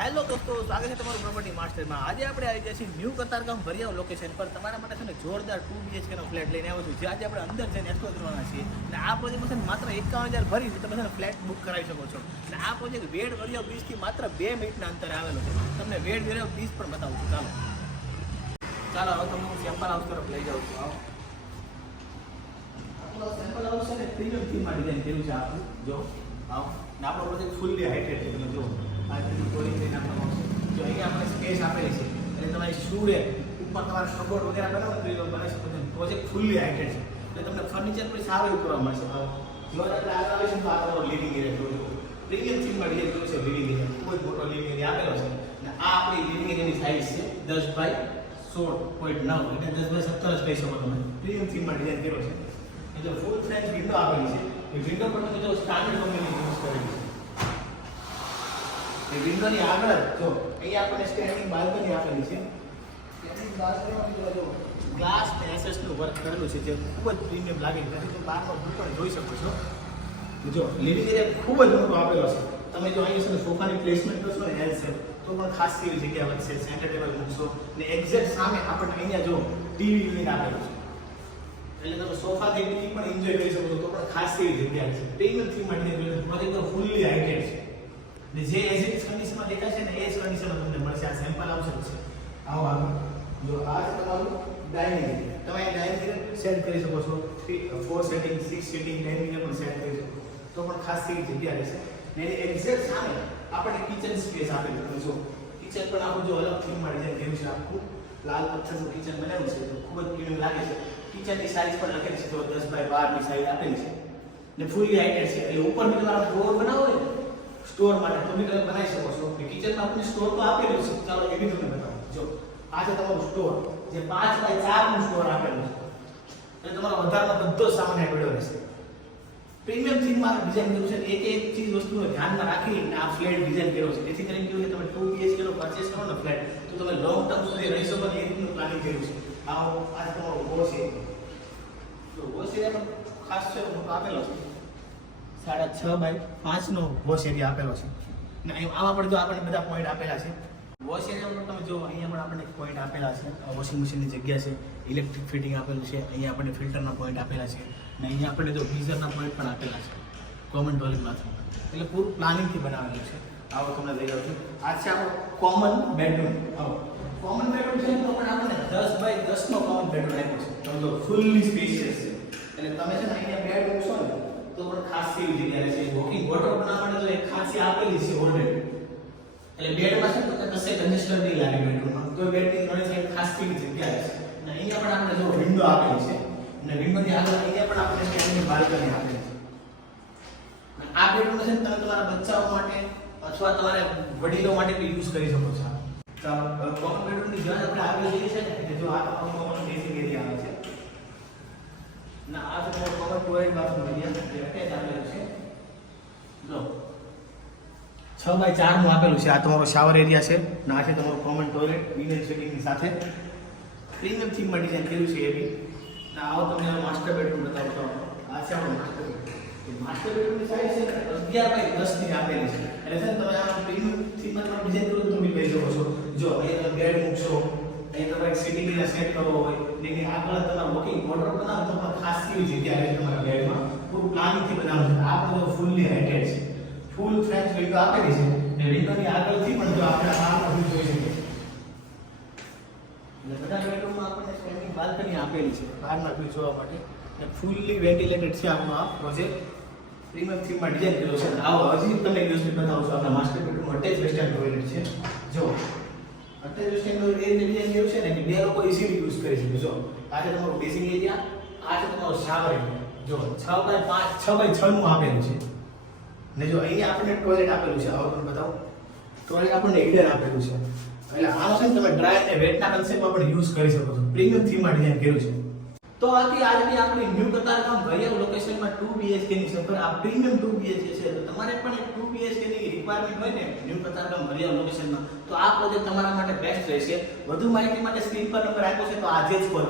Hello દોસ્તો, સ્વાગત છે તમારું પ્રોપર્ટી માસ્ટરમાં આજે આપણે આવી ગયા છીએ ન્યૂ કતારગામ ભરિયાવ લોકેશન પર. તમારા માટે છે ને જોરદાર ટુ બીએચકેનો ફ્લેટ લઈને આવ્યો છું. જે આજે આપણે અંદર જઈને એક્સપ્લોર કરવાના છીએ. અને આ પ્રોજેક્ટમાં છે ને માત્ર એકાવન હજાર ભરી તમે છે ને ફ્લેટ બુક કરાવી શકો છો. અને આ પ્રોજેક્ટ વેડ ભરિયાવ બીચથી માત્ર બે મિનિટના અંતરે આવેલો છે. તમને વેડ ભરિયાવ બીચ પણ બતાવું છું. ચાલો. ચાલો, હવે તમને હું સેમ્પલ હાઉસ તરફ લઈ જાઉં છું. આવો. સેમ્પલ હાઉસ છે ને પ્રીમિયમ થીમમાં ડિઝાઇન કર્યું છે આપણું જો. આવો. આપણો પ્રોજેક્ટ ફૂલ્લી હાઇટેડ છે. તમે જો રીતે કોલિંગ કરીને આપવામાં આવશે જો અહીંયા આપણે સ્પેસ આપેલી છે, એટલે શું સ્ટુડે ઉપર તમારે કબોર્ડ વગેરે બનાવો તો એ બનાવી શકો ફૂલ્લી હાઇટેડ છે. એટલે તમને ફર્નિચર પણ સારું એવું મળશે. જો આપણે આગળ આવીશું તો આગળ તમારો લિવિંગ એરિયા જોજો પ્રીમિયમ થીમમાં ડિઝાઇન કર્યું છે લિવિંગ એરિયા ખૂબ જ મોટો લિવિંગ છે. અને આ આપણી લિવિંગ એરિયાની સાઇઝ છે દસ બાય સોળ પોઈન્ટ નવ, એટલે દસ બાય સત્તર જ શકો તમે. પ્રીમિયમ થીમમાં ડિઝાઇન કર્યો છે. એટલે ફૂલ ફ્રેન્ચ વિન્ડો આપેલી છે. એ પણ તમે જો સ્ટાન્ડર્ડ કંપનીની યુઝ કરેલી છે. એ વિન્ડોની આગળ જો અહીંયા આપણને સ્ટેન્ડિંગ બાલ્કની આપેલી છે. સ્ટેન્ડિંગ બાલ્કનીમાં જો જો ગ્લાસ ને એસએસનું વર્ક કરેલું છે જે ખૂબ જ પ્રીમિયમ લાગે. છે તમે બહારનો વ્યૂ પણ જોઈ શકો છો. જો લિવિંગ એરિયા ખૂબ જ મોટો આપેલો છે. તમે જો અહીંયા છે સોફાની પ્લેસમેન્ટ કરશો ને એલ છે તો પણ ખાસ એવી જગ્યા વધશે. સેન્ટર ટેબલ મૂકશો. ને એક્ઝેક્ટ સામે આપણને અહીંયા જો ટીવી યુનિટ આપેલું છે. એટલે તમે સોફાથી ટીવી પણ એન્જોય કરી શકો છો. તો પણ ખાસ એવી જગ્યા છે. પ્રીમિયમ થીમ માટે ફૂલ્લી હાઇટેડ છે. ને જે એઝ ઇટ કન્ડિશનમાં છે ને એ જ કન્ડિશનમાં તમને મળશે. આ સેમ્પલ આવશે છે આવો આગળ. જો આ છે તમારું એરિયા તમે ડાઇનિંગ એરિયા સેટ કરી શકો છો. Four setting six setting dining area પણ સેટ કરી શકો. તો પણ ખાસ એવી જગ્યા રહેશે. ને એની એક્ઝેક્ટ સામે આપણે કિચન સ્પેસ આપેલું. તમે જો કિચન પણ આપણું જો અલગ થીમમાં ડિઝાઇન કર્યું છે, આખું લાલ પથ્થરનું કિચન બનાવ્યું છે. તો ખૂબ જ પ્રીમિયમ લાગે છે. કિચનની સાઇઝ પણ લખેલી છે. તો દસ બાય બારની સાઇઝ આપેલી છે. ને ફૂલી લાઇટેડ છે. એટલે ઉપર બી ડ્રોર ડોર બનાવો ને સ્ટોર માટે તમે તમે બનાવી શકો છો. કે કિચનમાં આપણે સ્ટોર તો આપેલું છે. ચાલો એ બી તમને બતાવું. જો, આ છે તમારું સ્ટોર જે પાંચ બાય 4 નું સ્ટોર આપેલું છે. એટલે તમારો વધારાનો બધો સામાન પડ્યો રહેશે. પ્રીમિયમ થીમમાં ડિઝાઇન કર્યું છે એક એક ચીજ વસ્તુને ધ્યાનમાં રાખીને આ ફ્લેટ ડિઝાઇન કર્યો છે. જેથી કરીને કેવું કે તમે ટુ બીએચકે નો પરચેસ કરો ને ફ્લેટ તો તમે લોંગ ટર્મ સુધી રહી શકો એ રીતનું પ્લાનિંગ કર્યું છે. આ છે તમારો વોશ એરિયા તો વોશ એરિયા ખાસ છે આપેલો છે. સાડા છ બાય પાંચનો વોશ એરિયા આપેલો છે. ને અહીં આમાં પણ જો આપણને બધા પોઈન્ટ આપેલા છે. વોશ એરિયામાં પણ તમે જો અહીંયા પણ આપણને પોઈન્ટ આપેલા છે. વોશિંગ મશીનની જગ્યા છે. ઇલેક્ટ્રિક ફિટિંગ આપેલું છે. અહીંયા આપણને ફિલ્ટરના પોઈન્ટ આપેલા છે. ને અહીંયા આપણને જો ગીઝરના પોઈન્ટ પણ આપેલા છે. કોમન ટોયલેટ બાથરૂમ એટલે પૂરું પ્લાનિંગથી બનાવેલું છે. આવો તમને લઈ જાઉં છું. આ છે આપણો કોમન બેડરૂમ આવો. કોમન બેડરૂમ છે તો પણ આપણને દસ બાય દસનો કોમન બેડરૂમ આપ્યો છે. જો ફૂલ્લી સ્પેશિયસ છે એટલે તમે છે ને અહીંયા બેડ મૂકશો ને તો પણ ખાસ એવી જગ્યા રહેશે વોકિંગ વોટર બનાવવા માટે એક આપેલી છે ઓલરેડી એટલે બેડમાં છે તો કશે કન્જેસ્ટેડ નહીં લાગે બેડરૂમમાં તો બેડની ઘણી સાઈડ ખાસ એવી જગ્યા છે અને અહીંયા પણ આપણે જો વિન્ડો આપેલી છે. અને વિન્ડોની આગળ અહીંયા પણ આપણે સ્ટેન્ડિંગ બાલ્કની આપેલી છે. આ આ બેડરૂમ છે ને તમે તમારા બચ્ચાઓ માટે અથવા તમારે વડીલો માટે બી યુઝ કરી શકો છો. ચાલો કોમન બેડરૂમની જ્યાં આપણે આગળ જઈએ છે ને કે જો આ કોમન બેસિંગ એરિયા આવે છે ના આ તો તમારો કોમન ટોયલેટ બાથરૂમ એરિયા જે અટેચ આપેલું છે જો છ બાય ચારનું આપેલું છે. આ તમારો શાવર એરિયા છે અને આ છે તમારો કોમન ટોયલેટ વિમેન સેટિંગની સાથે. પ્રીમિયમ થીમમાં ડિઝાઇન કર્યું છે એ બી. આવો તમને માસ્ટર બેડરૂમ બતાવું તો આ છે આપણો માસ્ટર બેડરૂમ છે અગિયાર બાય દસ આપેલી છે. એટલે તમે આ પ્રીમિયમ થીમમાં તમે ડિઝાઇન કરો તમે લઈ શકો છો. જો અહીંયા બેડ મૂકશો, અહીંયા તમારે સિટિંગ સેટ કરવો હોય ને આગળ તમારે વોકિંગ વોટર બનાવો. ખાસ કેવી જગ્યા રહે તમારા બેડમાં પૂરું પ્લાનિંગથી બનાવવું છે. આ બધું fully heighted full French window આપેલી છે. ને વિન્ડોની આગળથી પણ જો આપણે આ બધું જોઈ શકીએ એટલે બધા બેડરૂમમાં આપણને સ્ટેન્ડિંગ બાલ્કની આપેલી છે. બહારના વ્યૂ જોવા માટે. અને ફૂલ્લી વેન્ટિલેટેડ છે આપણો આ પ્રોજેક્ટ પ્રીમિયમ થીમમાં ડિઝાઇન કર્યો છે. આવો હજી તમને યુઝ બતાવું છું. આપણા master bedroom attach western toilet છે. જો અટેચ વેસ્ટર્ન ટોયલેટ એ ડિઝાઇન કર્યું છે ને કે બે લોકો ઇઝીલી યુઝ કરી શકે જો આ છે તમારો બેસિંગ એરિયા આ છે તમારો શાવર એરિયા જો છ બાય પાંચ છ બાય છનું નું આપેલું છે. ને જો અહીંયા આપણને ટોયલેટ આપેલું છે આવો તમને બતાવો. ટોયલેટ આપણને હિડન આપેલું છે. એટલે આ છે તમે ડ્રાય અને વેટના કન્સેપ્ટમાં પણ યુઝ કરી શકો છો. પ્રીમિયમ થીમમાં ડિઝાઇન કર્યું છે. તો આથી આજની આપણી ન્યૂ કતારગામ ભૈયા લોકેશનમાં ટુ બીએચકે ની છે. પણ આ પ્રીમિયમ ટુ બીએચકે છે, તો તમારે પણ ટુ બીએચકે ની રિક્વાયરમેન્ટ હોય ને ન્યૂ કતારગામ ભૈયા લોકેશનમાં તો આ પ્રોજેક્ટ તમારા માટે બેસ્ટ રહેશે. વધુ માહિતી માટે સ્ક્રીન પર નંબર આપ્યો છે, તો આજે જ કોલ